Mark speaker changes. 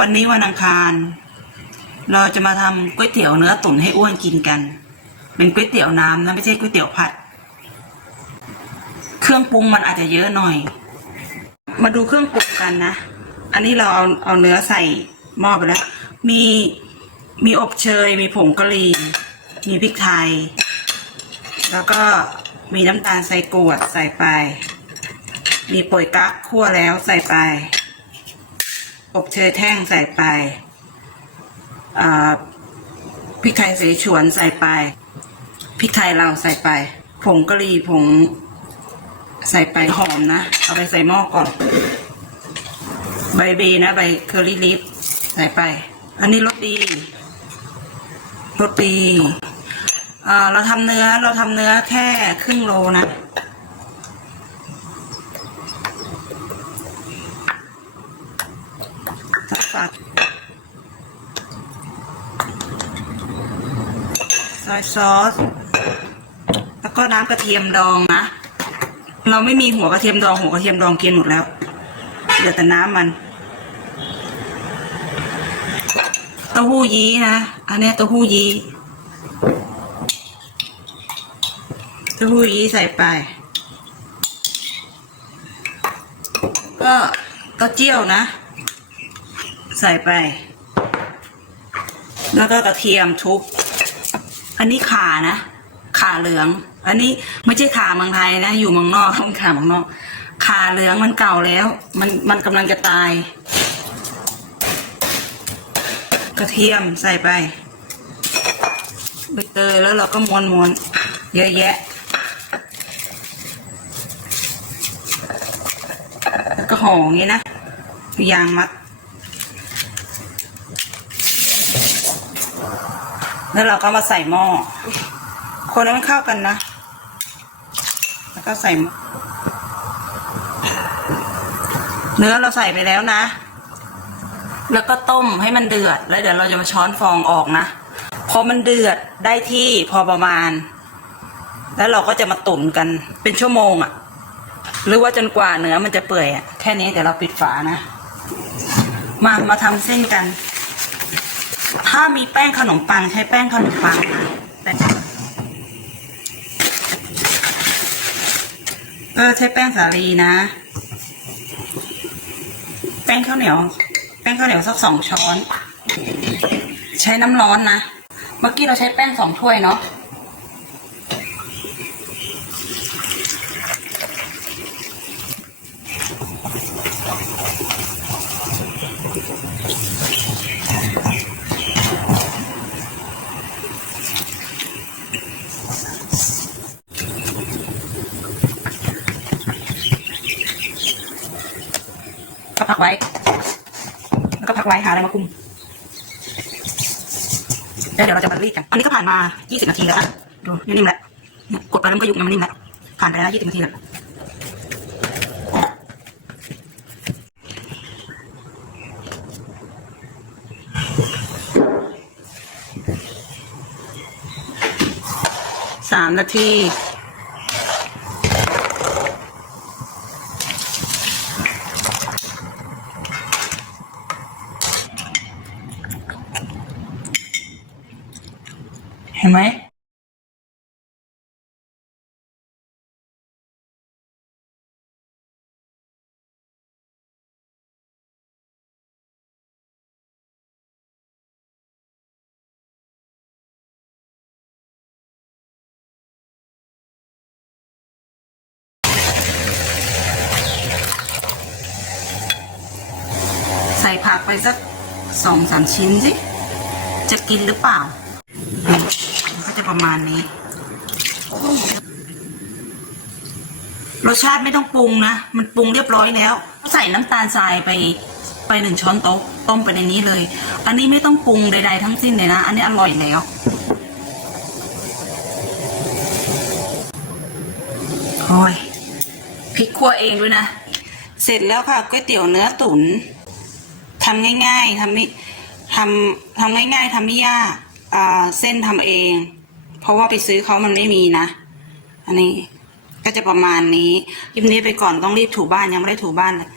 Speaker 1: วันนี้วันอังคาร เราจะมาทำก๋วยเตี๋ยวเนื้อตุ๋นให้อ้วนกินกัน เป็นก๋วยเตี๋ยวน้ำนะไม่ใช่ก๋วยเตี๋ยวผัด เครื่องปรุงมันอาจจะเยอะหน่อย มาดูเครื่องปรุงกันนะ อันนี้เราเอาเอาเนื้อใส่หม้อไปแล้ว มีมีอบเชย มีผงกะหรี่ มีพริกไทย แล้วก็มีน้ำตาลใส่กรวดใส่ไป มีป่ยกั๊กคั่วแล้วใส่ไป อบเชยแท่งใส่ไปพริกไทยเสฉวนใส่ไปพริกไทยเราใส่ไป ผงกะหรี่ผงใส่ไปหอมนะ เอาไปใส่หม้อก่อน ใบเบนะ ใบเคอรี่ลิฟใส่ไป อันนี้รสดีรสดีเราทำเนื้อเราทำเนื้อแค่ครึ่งโลนะ สักสักซอยซอส แล้วก็น้ำกระเทียมดองนะ เราไม่มีหัวกระเทียมดอง หัวกระเทียมดองกินหมดแล้ว เหลือแต่น้ำมัน เต้าหู้ยี้นะ อันนี้เต้าหู้ยี้ เต้าหู้ยี้ใส่ไป ก็เต้าเจี้ยวนะ ใส่ไป แล้วก็กระเทียมทุบ อันนี้ขานะข่าเหลือง อันนี้ไม่ใช่ข่าเมืองไทยนะ อยู่เมืองนอกมันข่าเมืองนอกข่าเหลืองมันเก่าแล้ว มันมันกำลังจะตาย กระเทียมใส่ไปใบเตยแล้วเราก็ม้วนม้วนเยอะแยะ แล้วก็ห่ออย่างนี้นะยางมัด แล้วเราก็มาใส่หม้อ คนให้มันเข้ากันนะ แล้วก็ใส่ เนื้อเราใส่ไปแล้วนะ แล้วก็ต้มให้มันเดือด แล้วเดี๋ยวเราจะมาช้อนฟองออกนะ พอมันเดือดได้ที่พอประมาณ แล้วเราก็จะมาตุ๋นกันเป็นชั่วโมงอะ่ะ หรือว่าจนกว่าเนื้อมันจะเปื่อยอะ่ะ แค่นี้เดี๋ยวเราปิดฝานะ มา มาทำเส้นกัน ถ้ามีแป้งขนมปังใช้แป้งขนมปังนะแต่ก็ใช้แป้งสาลีนะ แป้งข้าวเหนียว แป้งข้าวเหนียวสักสองช้อน ใช้น้ำร้อนนะ เมื่อกี้เราใช้แป้งสองถ้วยเนาะ พักไว้ แล้วก็พักไว้หาอะไรมาคุมแล้วเดี๋ยวเราจะมารีดกัน อันนี้ก็ผ่านมา 20 นาทีแล้วดูนิ่มๆแล้วกดไปแล้วมันก็ยุบมันนิ่มแล้วผ่านไปแล้ว20 นาทีแล้วสามนาที เห็นไหมใส่ผักไปสักสองสามชิ้นสิ จะกินหรือเปล่า ประมาณนี้รสชาติไม่ต้องปรุงนะ มันปรุงเรียบร้อยแล้ว ใส่น้ำตาลทรายไปไปหนึ่งช้อนโต๊ะต้มไปในนี้เลย อันนี้ไม่ต้องปรุงใด ๆ ทั้งสิ้นเลยนะ อันนี้อร่อยแล้ว โอ้ยพริกคั่วเองด้วยนะ เสร็จแล้วค่ะก๋วยเตี๋ยวเนื้อตุ๋นทำง่าย ๆทำไม่ทำทำง่าย ๆทำไม่ยากเส้นทำเอง เพราะว่าไปซื้อเขามันไม่มีนะ อันนี้ก็จะประมาณนี้คลิปนี้ไปก่อนต้องรีบถูบ้านยังไม่ได้ถูบ้านเลย